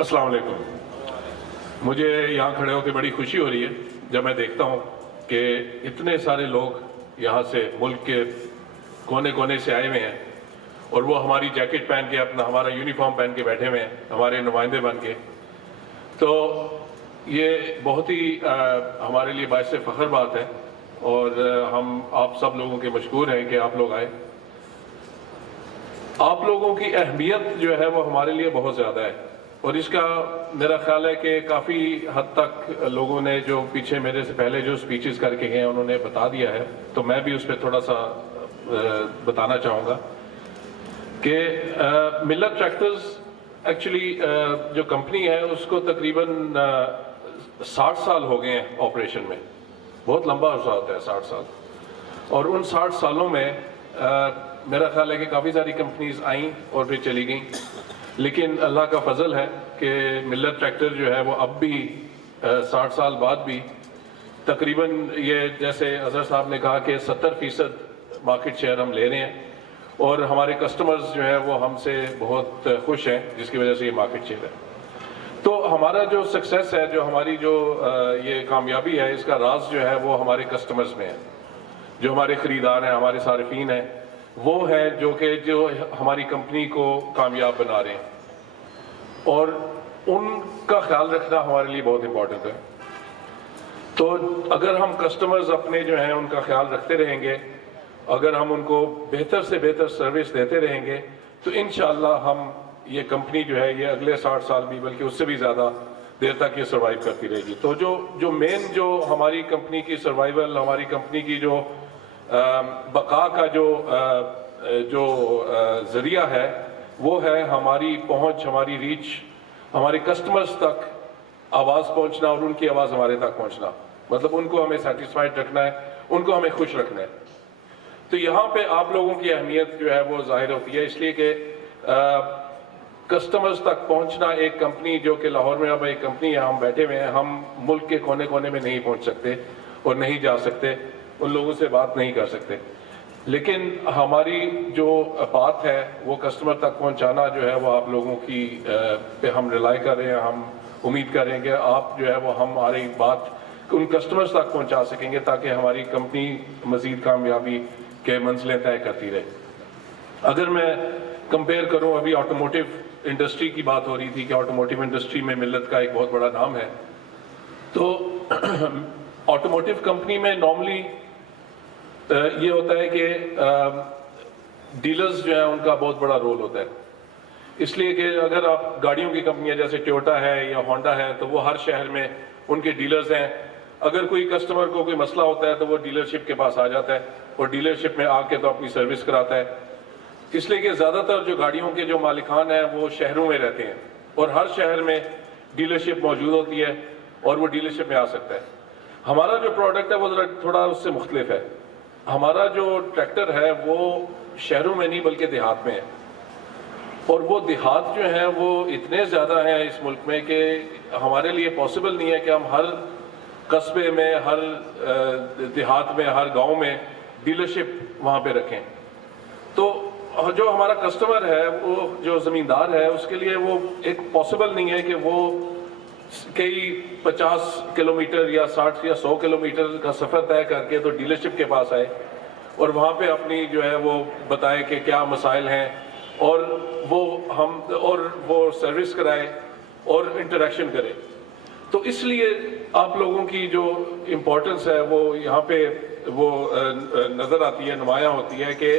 अस्सलाम वालेकुम। मुझे यहाँ खड़े होकर बड़ी खुशी हो रही है जब मैं देखता हूँ कि इतने सारे लोग यहाँ से मुल्क के कोने कोने से आए हुए हैं और वो हमारी जैकेट पहन के अपना हमारा यूनिफॉर्म पहन के बैठे हुए हैं, हमारे नुमाइंदे बन के। तो ये बहुत ही हमारे लिए बाइस फ़ख्र बात है और हम आप सब लोगों के मशकूर हैं कि आप लोग आए। आप लोगों की अहमियत जो है वो हमारे लिए बहुत ज़्यादा है और इसका मेरा ख्याल है कि काफ़ी हद तक लोगों ने जो पीछे मेरे से पहले जो स्पीचेस करके गए उन्होंने बता दिया है, तो मैं भी उस पर थोड़ा सा बताना चाहूँगा कि मिल्लत ट्रैक्टर्स एक्चुअली जो कंपनी है उसको तकरीबन 60 साल हो गए हैं ऑपरेशन में। बहुत लंबा अर्सा होता है 60 साल, और उन 60 सालों में मेरा ख्याल है कि काफ़ी सारी कंपनीज आईं और फिर चली गईं, लेकिन अल्लाह का फजल है कि मिल्लत ट्रैक्टर जो है वो अब भी 60 साल बाद भी तकरीबन ये जैसे अजहर साहब ने कहा कि 70% मार्केट शेयर हम ले रहे हैं और हमारे कस्टमर्स जो है वो हमसे बहुत खुश हैं, जिसकी वजह से ये मार्केट शेयर है। तो हमारा जो सक्सेस है, जो हमारी जो ये कामयाबी है, इसका राज जो है वो हमारे कस्टमर्स में है। जो हमारे ख़रीदार हैं, हमारे सारिफीन हैं, वो हैं जो हमारी कंपनी को कामयाब बना रहे हैं और उनका ख्याल रखना हमारे लिए बहुत इम्पोर्टेंट है। तो अगर हम कस्टमर्स अपने जो हैं उनका ख्याल रखते रहेंगे, अगर हम उनको बेहतर से बेहतर सर्विस देते रहेंगे, तो इंशाअल्लाह हम ये कंपनी जो है ये अगले 60 साल भी, बल्कि उससे भी ज़्यादा देर तक ये सर्वाइव करती रहेगी। तो जो मेन जो हमारी कंपनी की सर्वाइवल, हमारी कंपनी की जो बका का जो ज़रिया है वो है हमारी पहुंच, हमारी रीच, हमारे कस्टमर्स तक आवाज़ पहुंचना और उनकी आवाज़ हमारे तक पहुंचना। मतलब उनको हमें सेटिस्फाइड रखना है, उनको हमें खुश रखना है। तो यहाँ पे आप लोगों की अहमियत जो है वो जाहिर होती है, इसलिए कि कस्टमर्स तक पहुंचना, एक कंपनी जो कि लाहौर में अब एक कंपनी है, हम बैठे हुए हैं, हम मुल्क के कोने कोने में नहीं पहुंच सकते और नहीं जा सकते, उन लोगों से बात नहीं कर सकते, लेकिन हमारी जो बात है वो कस्टमर तक पहुंचाना जो है वो आप लोगों की पे हम रिलाई कर रहे हैं। हम उम्मीद कर रहे हैं कि आप जो है वो हमारी बात उन कस्टमर्स तक पहुंचा सकेंगे ताकि हमारी कंपनी मज़ीद कामयाबी के मंजिलें तय करती रहे। अगर मैं कंपेयर करूं, अभी ऑटोमोटिव इंडस्ट्री की बात हो रही थी कि ऑटोमोटिव इंडस्ट्री में मिल्लत का एक बहुत बड़ा नाम है। तो ऑटोमोटिव कंपनी में नॉर्मली ये होता है कि डीलर्स जो है उनका बहुत बड़ा रोल होता है, इसलिए कि अगर आप गाड़ियों की कंपनियां जैसे टोयोटा है या होंडा है तो वो हर शहर में उनके डीलर्स हैं। अगर कोई कस्टमर को कोई मसला होता है तो वो डीलरशिप के पास आ जाता है और डीलरशिप में आके तो अपनी सर्विस कराता है, इसलिए कि ज़्यादातर जो गाड़ियों के जो मालिकान हैं वो शहरों में रहते हैं और हर शहर में डीलरशिप मौजूद होती है और वो डीलरशिप में आ सकता है। हमारा जो प्रोडक्ट है वो थोड़ा उससे मुख्तलिफ है। हमारा जो ट्रैक्टर है वो शहरों में नहीं बल्कि देहात में है, और वो देहात जो है वो इतने ज़्यादा हैं इस मुल्क में कि हमारे लिए पॉसिबल नहीं है कि हम हर कस्बे में, हर देहात में, हर गांव में डीलरशिप वहाँ पे रखें। तो जो हमारा कस्टमर है, वो जो ज़मींदार है, उसके लिए वो एक पॉसिबल नहीं है कि वो कई 50 किलोमीटर या 60 या 100 किलोमीटर का सफ़र तय करके तो डीलरशिप के पास आए और वहाँ पे अपनी जो है वो बताए कि क्या मसाइल हैं और वो सर्विस कराए और इंटरेक्शन करे। तो इसलिए आप लोगों की जो इम्पोर्टेंस है वो यहाँ पे वो नज़र आती है, नुमायाँ होती है कि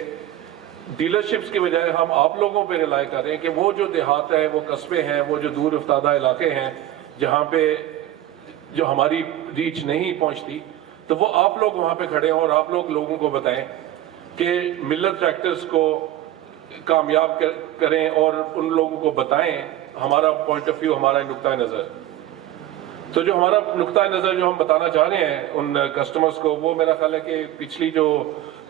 डीलरशिप्स के बजाय हम आप लोगों पे रिलाई कर रहे हैं कि वो जो देहात है, वो कस्बे हैं, वो जो दूर अफ्तादा इलाके हैं जहाँ पे जो हमारी रीच नहीं पहुँचती, तो वो आप लोग वहाँ पे खड़े हों और आप लोग लोगों को बताएं कि मिल्लत ट्रैक्टर्स को कामयाब करें और उन लोगों को बताएं हमारा पॉइंट ऑफ व्यू, हमारा नुक्ता नज़र। तो जो हमारा नुक्ता नज़र जो हम बताना चाह रहे हैं उन कस्टमर्स को, वो मेरा ख्याल है कि पिछली जो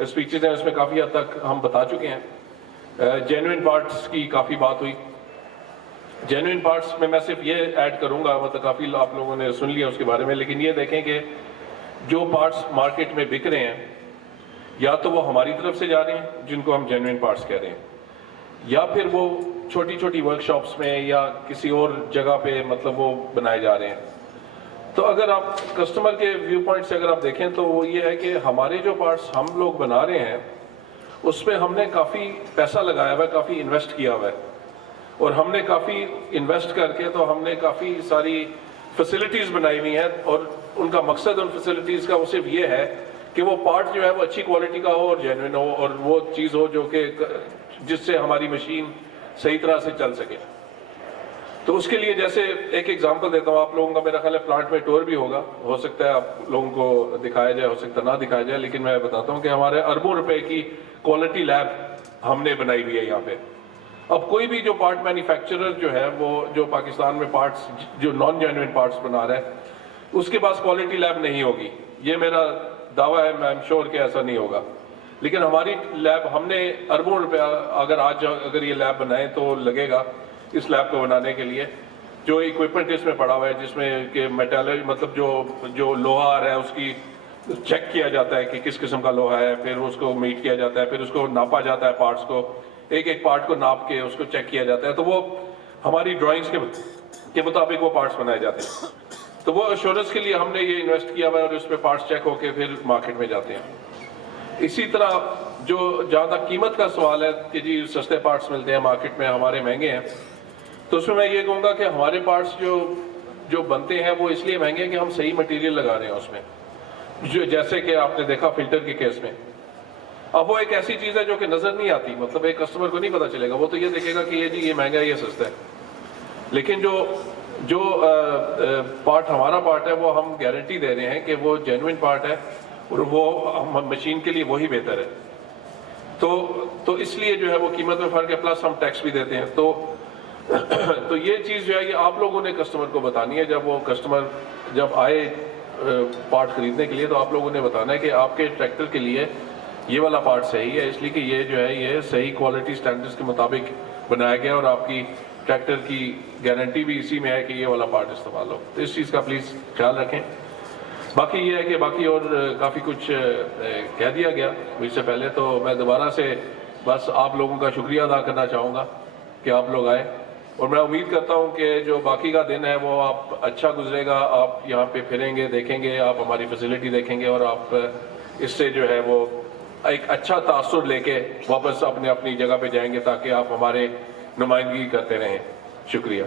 स्पीचेज हैं उसमें काफ़ी हद तक हम बता चुके हैं। जेन्युइन पार्ट्स की काफ़ी बात हुई। जेन्युइन पार्ट्स में मैं सिर्फ ये ऐड करूंगा, मतलब काफ़ी आप लोगों ने सुन लिया उसके बारे में, लेकिन ये देखें कि जो पार्ट्स मार्केट में बिक रहे हैं या तो वो हमारी तरफ से जा रहे हैं जिनको हम जेन्युइन पार्ट्स कह रहे हैं, या फिर वो چھوٹی چھوٹی ورکشاپس میں یا کسی اور جگہ پہ مطلب وہ بنائے جا رہے ہیں. تو اگر آپ کسٹمر کے ویو پوائنٹ سے اگر آپ دیکھیں تو وہ یہ ہے کہ ہمارے جو پارٹس ہم لوگ بنا رہے ہیں اس میں ہم نے کافی پیسہ لگایا ہوا ہے, کافی انویسٹ کیا ہوا ہے, اور ہم نے کافی انویسٹ کر کے تو ہم نے کافی ساری فیسلٹیز بنائی ہوئی ہیں, اور ان کا مقصد ان فیسلٹیز کا وہ صرف یہ ہے کہ وہ پارٹ جو ہے وہ اچھی کوالٹی کا ہو اور جینوئن ہو, اور وہ چیز ہو جو کہ جس سے ہماری مشین صحیح طرح سے چل سکے. تو اس کے لیے جیسے ایک ایگزامپل دیتا ہوں آپ لوگوں کا, میرا خیال ہے پلانٹ میں ٹور بھی ہوگا, ہو سکتا ہے آپ لوگوں کو دکھایا جائے, ہو سکتا ہے نہ دکھایا جائے, لیکن میں بتاتا ہوں کہ ہمارے اربوں روپے کی کوالٹی لیب ہم نے بنائی ہوئی ہے یہاں پہ. اب کوئی بھی جو پارٹ مینوفیکچرر جو ہے وہ جو پاکستان میں پارٹس جو نان جینوئن پارٹس بنا رہا ہے اس کے پاس کوالٹی لیب نہیں ہوگی, یہ میرا دعویٰ ہے, میں ایم شور کہ ایسا نہیں ہوگا. لیکن ہماری لیب ہم نے اربوں روپیہ اگر یہ لیب بنائیں تو لگے گا اس لیب کو بنانے کے لیے. جو اکوپمنٹ اس میں پڑا ہوا ہے جس میں کہ میٹل مطلب جو لوہا آ رہا ہے اس کی چیک کیا جاتا ہے کہ کس قسم کا لوہا ہے, پھر اس کو میٹ کیا جاتا ہے, پھر اس کو ناپا جاتا ہے پارٹس کو, ایک ایک پارٹ کو ناپ کے اس کو چیک کیا جاتا ہے, تو وہ ہماری ڈرائنگز کے مطابق وہ پارٹس بنائے جاتے ہیں. تو وہ ایشورنس کے لیے ہم نے یہ انویسٹ کیا ہوا ہے اور اس پہ پارٹس چیک ہو کے پھر مارکیٹ میں جاتے ہیں. اسی طرح جہاں تک قیمت کا سوال ہے کہ جی سستے پارٹس ملتے ہیں مارکیٹ میں, ہمارے مہنگے ہیں, تو اس میں میں یہ کہوں گا کہ ہمارے پارٹس جو بنتے ہیں وہ اس لیے مہنگے ہیں کہ ہم صحیح مٹیریل لگا رہے ہیں اس میں, جیسے کہ آپ نے دیکھا فلٹر کے کیس میں. اب وہ ایک ایسی چیز ہے جو کہ نظر نہیں آتی, مطلب ایک کسٹمر کو نہیں پتا چلے گا, وہ تو یہ دیکھے گا کہ یہ جی یہ مہنگا ہے یہ سستا ہے, لیکن جو پارٹ ہمارا پارٹ ہے وہ ہم گارنٹی دے رہے ہیں کہ وہ جینوئن پارٹ ہے اور وہ مشین کے لیے وہی بہتر ہے. تو اس لیے جو ہے وہ قیمت میں فرق ہے, پلس ہم ٹیکس بھی دیتے ہیں. تو یہ چیز جو ہے یہ آپ لوگوں نے کسٹمر کو بتانی ہے. جب وہ کسٹمر جب آئے پارٹ خریدنے کے لیے تو آپ لوگوں نے بتانا ہے کہ آپ کے ٹریکٹر کے لیے یہ والا پارٹ صحیح ہے, اس لیے کہ یہ جو ہے یہ صحیح کوالٹی سٹینڈرڈز کے مطابق بنایا گیا اور آپ کی ٹریکٹر کی گارنٹی بھی اسی میں ہے کہ یہ والا پارٹ استعمال ہو. تو اس چیز کا پلیز خیال رکھیں. باقی یہ ہے کہ باقی اور کافی کچھ کہہ دیا گیا مجھ سے پہلے, تو میں دوبارہ سے بس آپ لوگوں کا شکریہ ادا کرنا چاہوں گا کہ آپ لوگ آئے, اور میں امید کرتا ہوں کہ جو باقی کا دن ہے وہ آپ اچھا گزرے گا. آپ یہاں پہ پھریں گے, دیکھیں گے, آپ ہماری فیسلٹی دیکھیں گے, اور آپ اس سے جو ہے وہ ایک اچھا تاثر لے کے واپس اپنی جگہ پہ جائیں گے تاکہ آپ ہمارے نمائندگی کرتے رہیں. شکریہ.